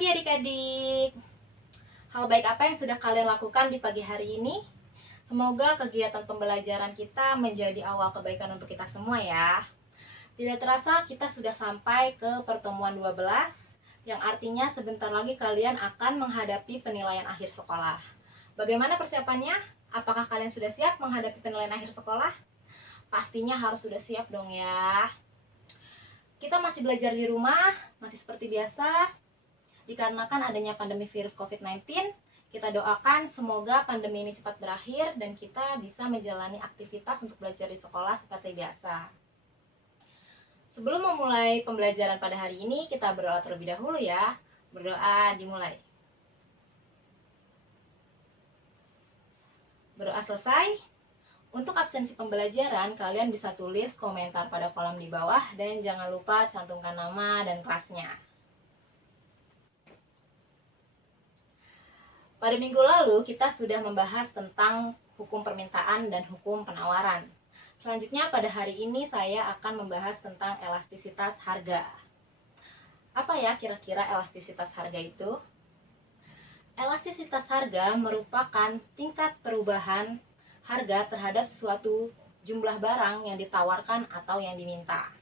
pagi adik-adik. Hal baik apa yang sudah kalian lakukan di pagi hari ini? Semoga kegiatan pembelajaran kita menjadi awal kebaikan untuk kita semua ya. Tidak terasa kita sudah sampai ke pertemuan 12, yang artinya sebentar lagi kalian akan menghadapi penilaian akhir sekolah. Bagaimana persiapannya? Apakah kalian sudah siap menghadapi penilaian akhir sekolah? Pastinya harus sudah siap dong ya. Kita masih belajar di rumah, masih seperti biasa. Dikarenakan adanya pandemi virus COVID-19, kita doakan semoga pandemi ini cepat berakhir dan kita bisa menjalani aktivitas untuk belajar di sekolah seperti biasa. Sebelum memulai pembelajaran pada hari ini, kita berdoa terlebih dahulu ya. Berdoa dimulai. Berdoa selesai. Untuk absensi pembelajaran, kalian bisa tulis komentar pada kolom di bawah dan jangan lupa cantumkan nama dan kelasnya. Pada minggu lalu, kita sudah membahas tentang hukum permintaan dan hukum penawaran. Selanjutnya, pada hari ini saya akan membahas tentang elastisitas harga. Apa ya kira-kira elastisitas harga itu? Elastisitas harga merupakan tingkat perubahan harga terhadap suatu jumlah barang yang ditawarkan atau yang diminta.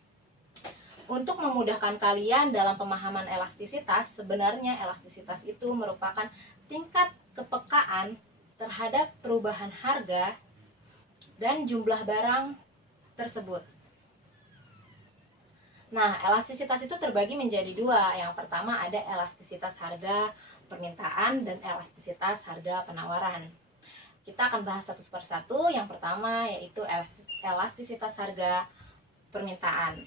Untuk memudahkan kalian dalam pemahaman elastisitas, sebenarnya elastisitas itu merupakan tingkat kepekaan terhadap perubahan harga dan jumlah barang tersebut. Nah, elastisitas itu terbagi menjadi dua. Yang pertama ada elastisitas harga permintaan dan elastisitas harga penawaran. Kita akan bahas satu persatu. Yang pertama yaitu elastisitas harga permintaan.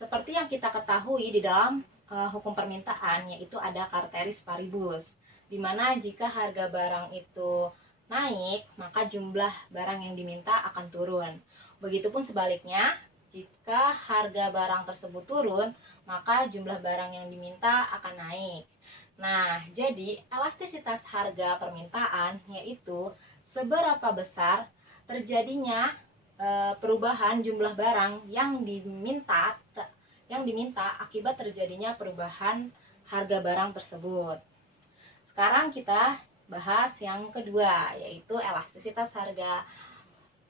Seperti yang kita ketahui di dalam hukum permintaan, yaitu ada ceteris paribus, di mana jika harga barang itu naik, maka jumlah barang yang diminta akan turun. Begitupun sebaliknya, jika harga barang tersebut turun, maka jumlah barang yang diminta akan naik. Nah, jadi elastisitas harga permintaan yaitu seberapa besar terjadinya perubahan jumlah barang yang diminta akibat terjadinya perubahan harga barang tersebut. Sekarang kita bahas yang kedua, yaitu elastisitas harga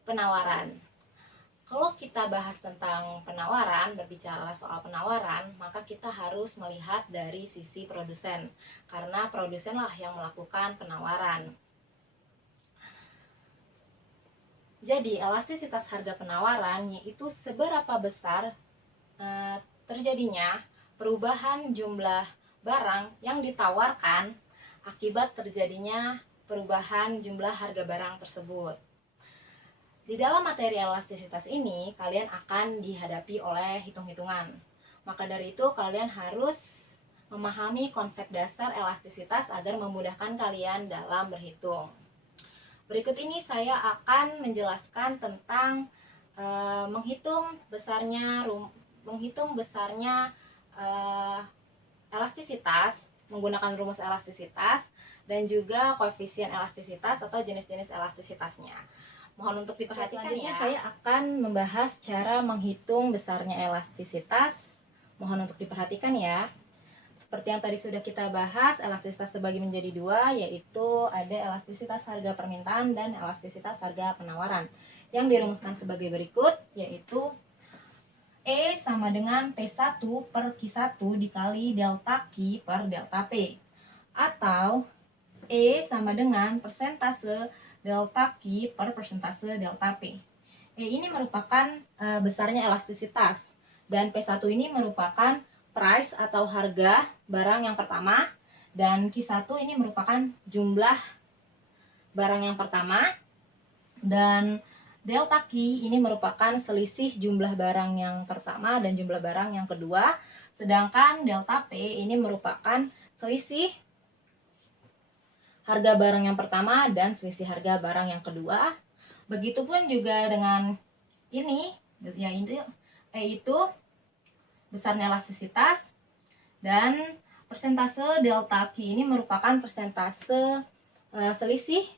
penawaran. Kalau kita bahas tentang penawaran, berbicara soal penawaran, maka kita harus melihat dari sisi produsen, karena produsenlah yang melakukan penawaran. Jadi, elastisitas harga penawaran yaitu seberapa besar terjadinya perubahan jumlah barang yang ditawarkan akibat terjadinya perubahan jumlah harga barang tersebut. Di dalam materi elastisitas ini, kalian akan dihadapi oleh hitung-hitungan. Maka dari itu, kalian harus memahami konsep dasar elastisitas agar memudahkan kalian dalam berhitung. Berikut ini saya akan menjelaskan tentang menghitung besarnya elastisitas menggunakan rumus elastisitas dan juga koefisien elastisitas atau jenis-jenis elastisitasnya. Mohon untuk diperhatikan ya. Saya akan membahas cara menghitung besarnya elastisitas. Mohon untuk diperhatikan ya. Seperti yang tadi sudah kita bahas, elastisitas terbagi menjadi dua, yaitu ada elastisitas harga permintaan dan elastisitas harga penawaran. Yang dirumuskan sebagai berikut, yaitu E sama dengan P1 per Q1 dikali delta Q per delta P. Atau E sama dengan persentase delta Q per persentase delta P. E ini merupakan besarnya elastisitas, dan P1 ini merupakan price atau harga barang yang pertama, dan Q1 ini merupakan jumlah barang yang pertama, dan delta Q ini merupakan selisih jumlah barang yang pertama dan jumlah barang yang kedua, sedangkan delta P ini merupakan selisih harga barang yang pertama dan selisih harga barang yang kedua. Begitupun juga dengan ini, yaitu besarnya elastisitas, dan persentase delta Q ini merupakan persentase selisih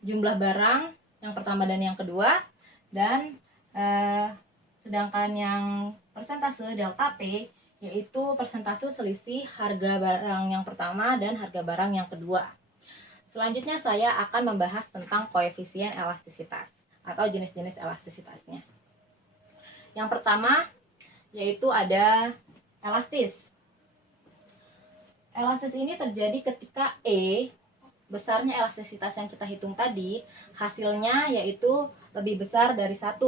jumlah barang yang pertama dan yang kedua, dan sedangkan yang persentase delta P, yaitu persentase selisih harga barang yang pertama dan harga barang yang kedua. Selanjutnya saya akan membahas tentang koefisien elastisitas atau jenis-jenis elastisitasnya. Yang pertama yaitu ada elastis. Elastis ini terjadi ketika E, besarnya elastisitas yang kita hitung tadi, hasilnya yaitu lebih besar dari 1.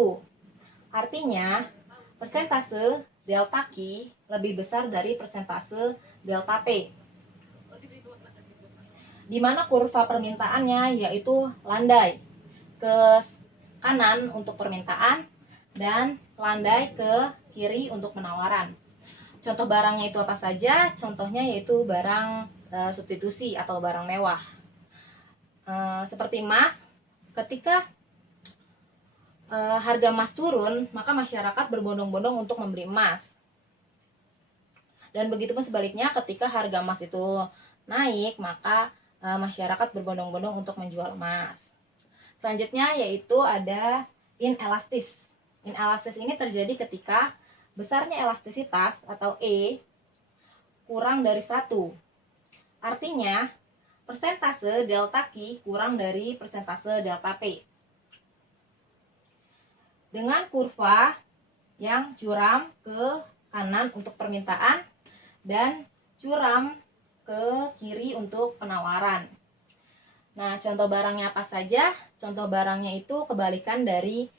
Artinya, persentase delta Q lebih besar dari persentase delta P. Di mana kurva permintaannya yaitu landai ke kanan untuk permintaan dan landai ke kiri untuk penawaran. Contoh barangnya itu apa saja? Contohnya yaitu barang substitusi atau barang mewah. Seperti emas, ketika harga emas turun, maka masyarakat berbondong-bondong untuk membeli emas. Dan begitu pun sebaliknya, ketika harga emas itu naik, maka masyarakat berbondong-bondong untuk menjual emas. Selanjutnya yaitu ada inelastis. Inelastis ini terjadi ketika besarnya elastisitas atau E kurang dari 1. Artinya, persentase delta Q kurang dari persentase delta P. Dengan kurva yang curam ke kanan untuk permintaan dan curam ke kiri untuk penawaran. Nah, contoh barangnya apa saja? Contoh barangnya itu kebalikan dari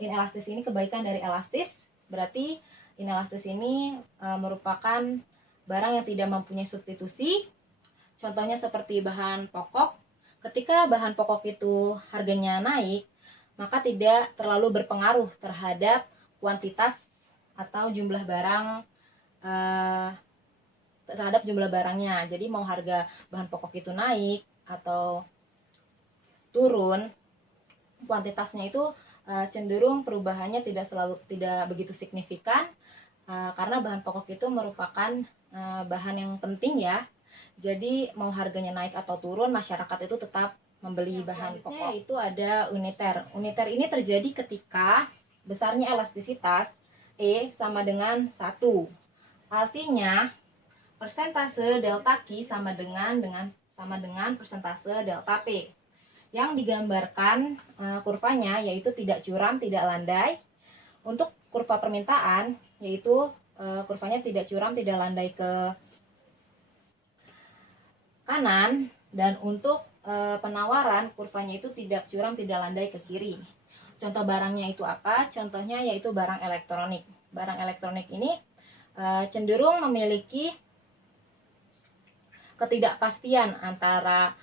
inelastis ini, kebalikan dari elastis. Berarti inelastis ini merupakan barang yang tidak mempunyai substitusi. Contohnya seperti bahan pokok. Ketika bahan pokok itu harganya naik, maka tidak terlalu berpengaruh terhadap kuantitas atau jumlah barang, terhadap jumlah barangnya. Jadi mau harga bahan pokok itu naik atau turun, kuantitasnya itu cenderung perubahannya tidak begitu signifikan, karena bahan pokok itu merupakan bahan yang penting ya. Jadi mau harganya naik atau turun, masyarakat itu tetap membeli bahan pokok. Yaitu ada uniter. Uniter ini terjadi ketika besarnya elastisitas E sama dengan 1. Artinya persentase delta Q sama dengan persentase delta P. Yang digambarkan kurvanya yaitu tidak curam, tidak landai. Untuk kurva permintaan yaitu kurvanya tidak curam, tidak landai ke kanan, dan untuk penawaran kurvanya itu tidak curam, tidak landai ke kiri. Contoh barangnya itu apa? Contohnya yaitu barang elektronik. Barang elektronik ini cenderung memiliki ketidakpastian antara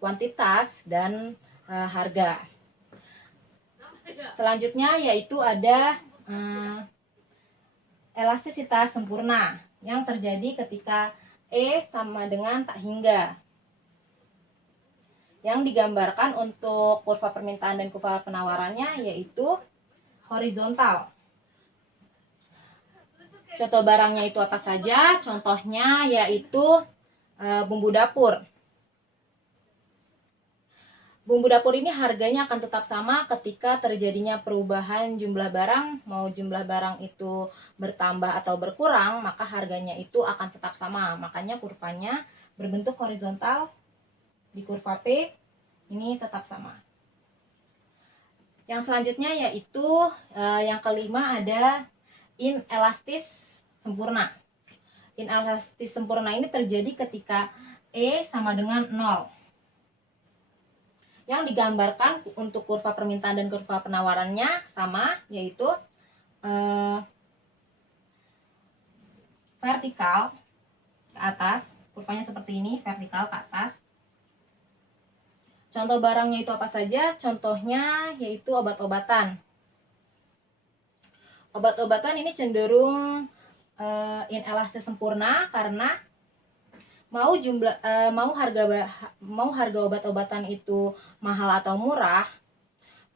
kuantitas dan harga. Selanjutnya yaitu ada elastisitas sempurna yang terjadi ketika E sama dengan tak hingga. Yang digambarkan untuk kurva permintaan dan kurva penawarannya yaitu horizontal. Contoh barangnya itu apa saja? Contohnya yaitu bumbu dapur. Bumbu dapur ini harganya akan tetap sama ketika terjadinya perubahan jumlah barang. Mau jumlah barang itu bertambah atau berkurang, maka harganya itu akan tetap sama. Makanya kurvanya berbentuk horizontal. Di kurva P ini tetap sama. Yang selanjutnya yaitu yang kelima ada inelastis sempurna. Inelastis sempurna ini terjadi ketika E sama dengan 0. Yang digambarkan untuk kurva permintaan dan kurva penawarannya sama, yaitu vertikal ke atas, kurvanya seperti ini, vertikal ke atas. Contoh barangnya itu apa saja? Contohnya yaitu obat-obatan. Obat-obatan ini cenderung inelastis sempurna karena mau harga obat-obatan itu mahal atau murah,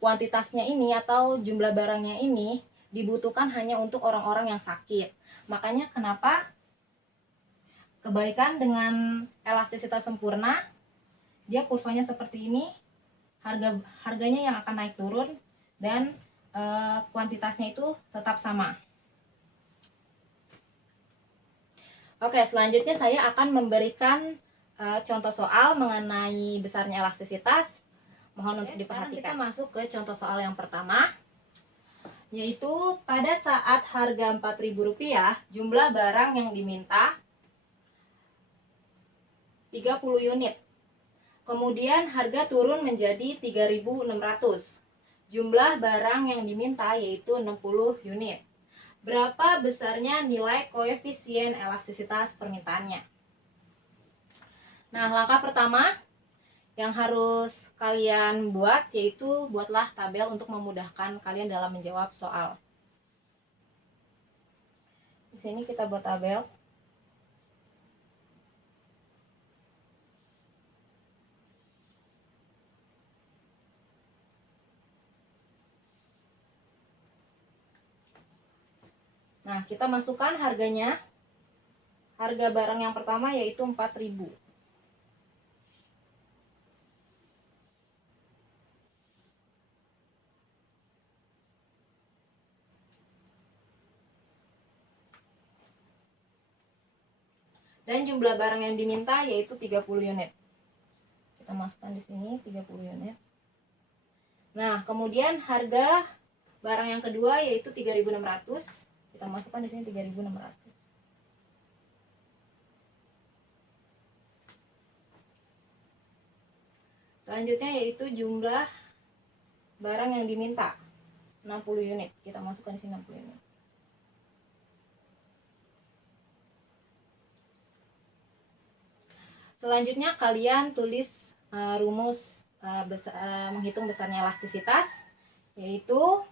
kuantitasnya ini atau jumlah barangnya ini dibutuhkan hanya untuk orang-orang yang sakit. Makanya kenapa kebalikan dengan elastisitas sempurna, dia kurvanya seperti ini, harganya yang akan naik turun dan kuantitasnya itu tetap sama. Oke, selanjutnya saya akan memberikan contoh soal mengenai besarnya elastisitas. Mohon untuk diperhatikan. Kita masuk ke contoh soal yang pertama, yaitu pada saat harga Rp4.000, jumlah barang yang diminta 30 unit. Kemudian harga turun menjadi 3.600. Jumlah barang yang diminta yaitu 60 unit. Berapa besarnya nilai koefisien elastisitas permintaannya? Nah, langkah pertama yang harus kalian buat yaitu buatlah tabel untuk memudahkan kalian dalam menjawab soal. Di sini kita buat tabel. Nah, kita masukkan harganya. Harga barang yang pertama yaitu 4.000. Dan jumlah barang yang diminta yaitu 30 unit. Kita masukkan di sini 30 unit. Nah, kemudian harga barang yang kedua yaitu 3.600. Kita masukkan di sini 3.600. Selanjutnya yaitu jumlah barang yang diminta 60 unit. Kita masukkan di sini 60 unit. Selanjutnya kalian tulis rumus menghitung besarnya elastisitas, yaitu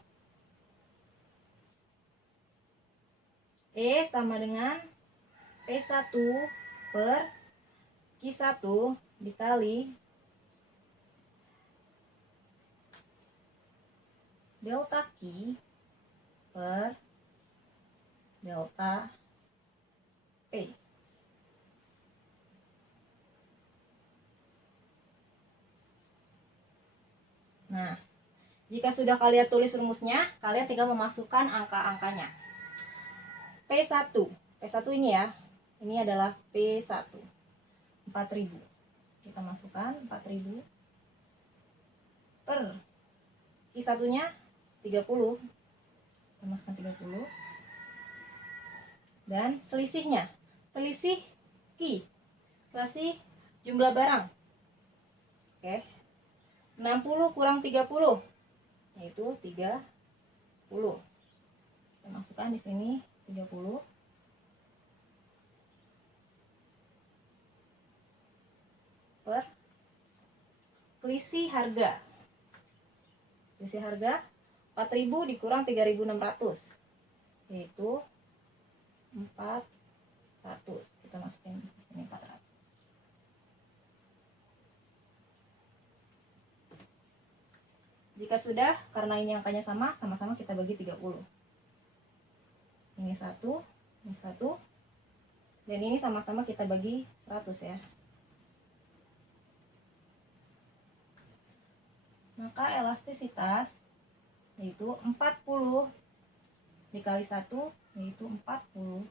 E sama dengan P1 per Q1 dikali delta Q per delta P. Nah, jika sudah kalian tulis rumusnya, kalian tinggal memasukkan angka-angkanya. P1 ini ya, ini adalah P1 4.000. Kita masukkan 4.000 per Q1 nya 30. Kita masukkan 30. Dan selisihnya, selisih Q, selisih jumlah barang. Oke. 60 kurang 30 yaitu 30. Kita masukkan di sini 30 per selisih harga. Selisih harga 4.000 dikurang 3.600 yaitu 400. Kita masukin di sini 400. Jika sudah, karena ini angkanya sama-sama kita bagi 30. Ini 1, ini 1, dan ini sama-sama kita bagi 100 ya. Maka elastisitas yaitu 40 dikali 1 yaitu 40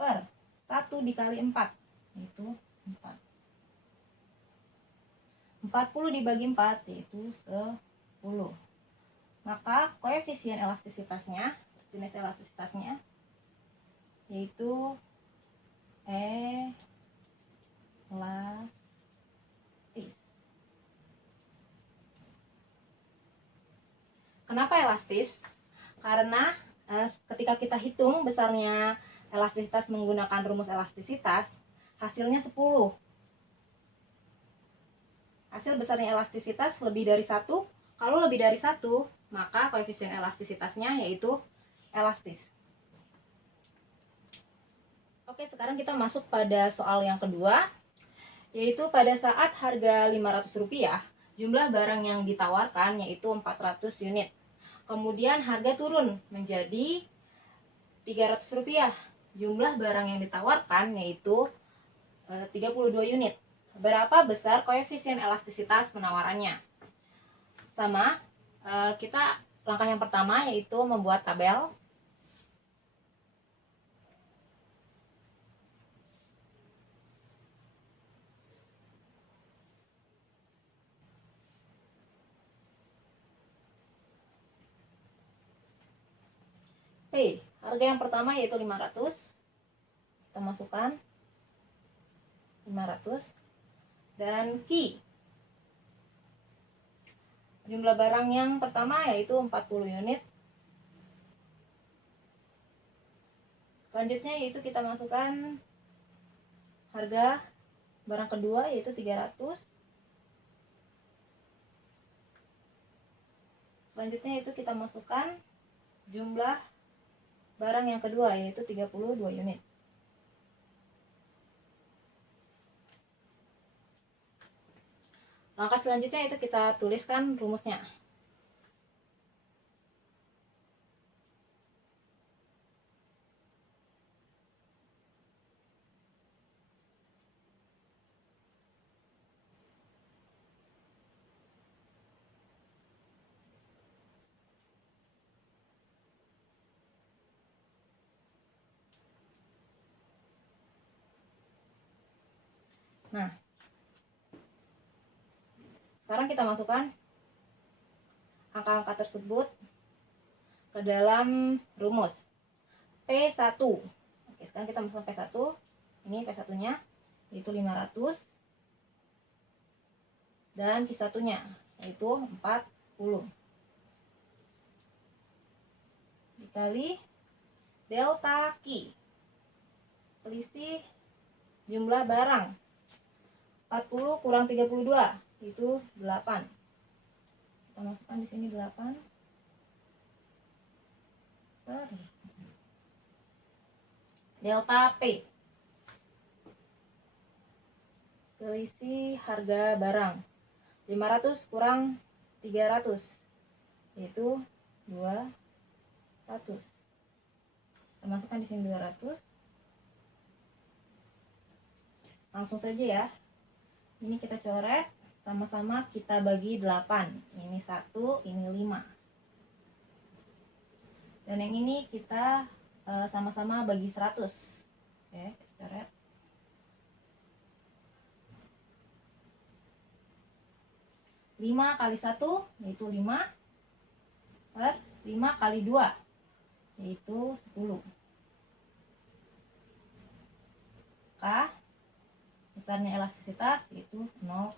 per 1 dikali 4 yaitu 4. 40 dibagi 4 yaitu 10. Maka koefisien elastisitasnya, jenis elastisitasnya yaitu elastis. Kenapa elastis? Karena ketika kita hitung besarnya elastisitas menggunakan rumus elastisitas, hasilnya 10. Hasil besarnya elastisitas lebih dari 1. Kalau lebih dari 1, maka koefisien elastisitasnya yaitu elastis. Oke, sekarang kita masuk pada soal yang kedua, yaitu pada saat harga Rp500, jumlah barang yang ditawarkan yaitu 400 unit. Kemudian harga turun menjadi Rp300. Jumlah barang yang ditawarkan yaitu 32 unit. Berapa besar koefisien elastisitas penawarannya? Sama, kita langkah yang pertama yaitu membuat tabel. P. Harga yang pertama yaitu 500. Kita masukkan 500. Dan Q. Jumlah barang yang pertama yaitu 40 unit. Selanjutnya yaitu kita masukkan harga barang kedua yaitu 300. Selanjutnya itu kita masukkan jumlah barang yang kedua yaitu 32 unit. Langkah selanjutnya itu kita tuliskan rumusnya. Nah, sekarang kita masukkan angka-angka tersebut ke dalam rumus P1. Oke, sekarang kita masukkan P1. Ini P1-nya yaitu 500 dan Q1-nya yaitu 40 dikali delta Q, selisih jumlah barang. 40 kurang 32 itu 8. Kita masukkan di sini 8. Delta P, selisih harga barang. 500 kurang 300 yaitu 200. Kita masukkan di sini 200. Langsung saja ya. Ini kita coret, sama-sama kita bagi 8. Ini 1, ini 5. Dan yang ini kita sama-sama bagi 100. Oke, kita coret. 5 kali 1 yaitu 5 per 5 kali 2 yaitu 10. K, besarnya elastisitas yaitu 0,5.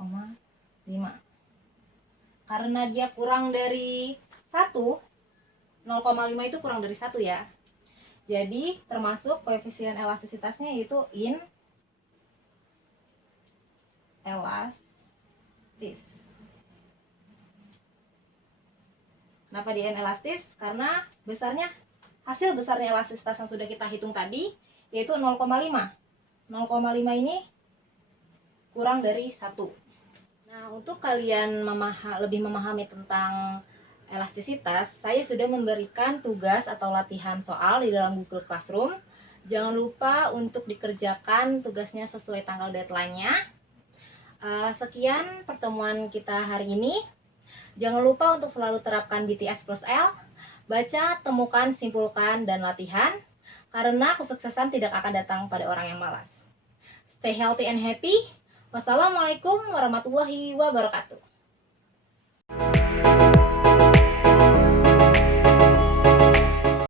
Karena dia kurang dari 1, 0,5 itu kurang dari 1 ya. Jadi termasuk koefisien elastisitasnya yaitu inelastis. Kenapa dia inelastis? Karena hasil besarnya elastisitas yang sudah kita hitung tadi yaitu 0,5. 0,5 ini kurang dari 1. Nah, untuk kalian lebih memahami tentang elastisitas, saya sudah memberikan tugas atau latihan soal di dalam Google Classroom. Jangan lupa untuk dikerjakan tugasnya sesuai tanggal deadline-nya. Sekian pertemuan kita hari ini. Jangan lupa untuk selalu terapkan BTS plus L. Baca, temukan, simpulkan, dan latihan. Karena kesuksesan tidak akan datang pada orang yang malas. Stay healthy and happy. Wassalamualaikum warahmatullahi wabarakatuh.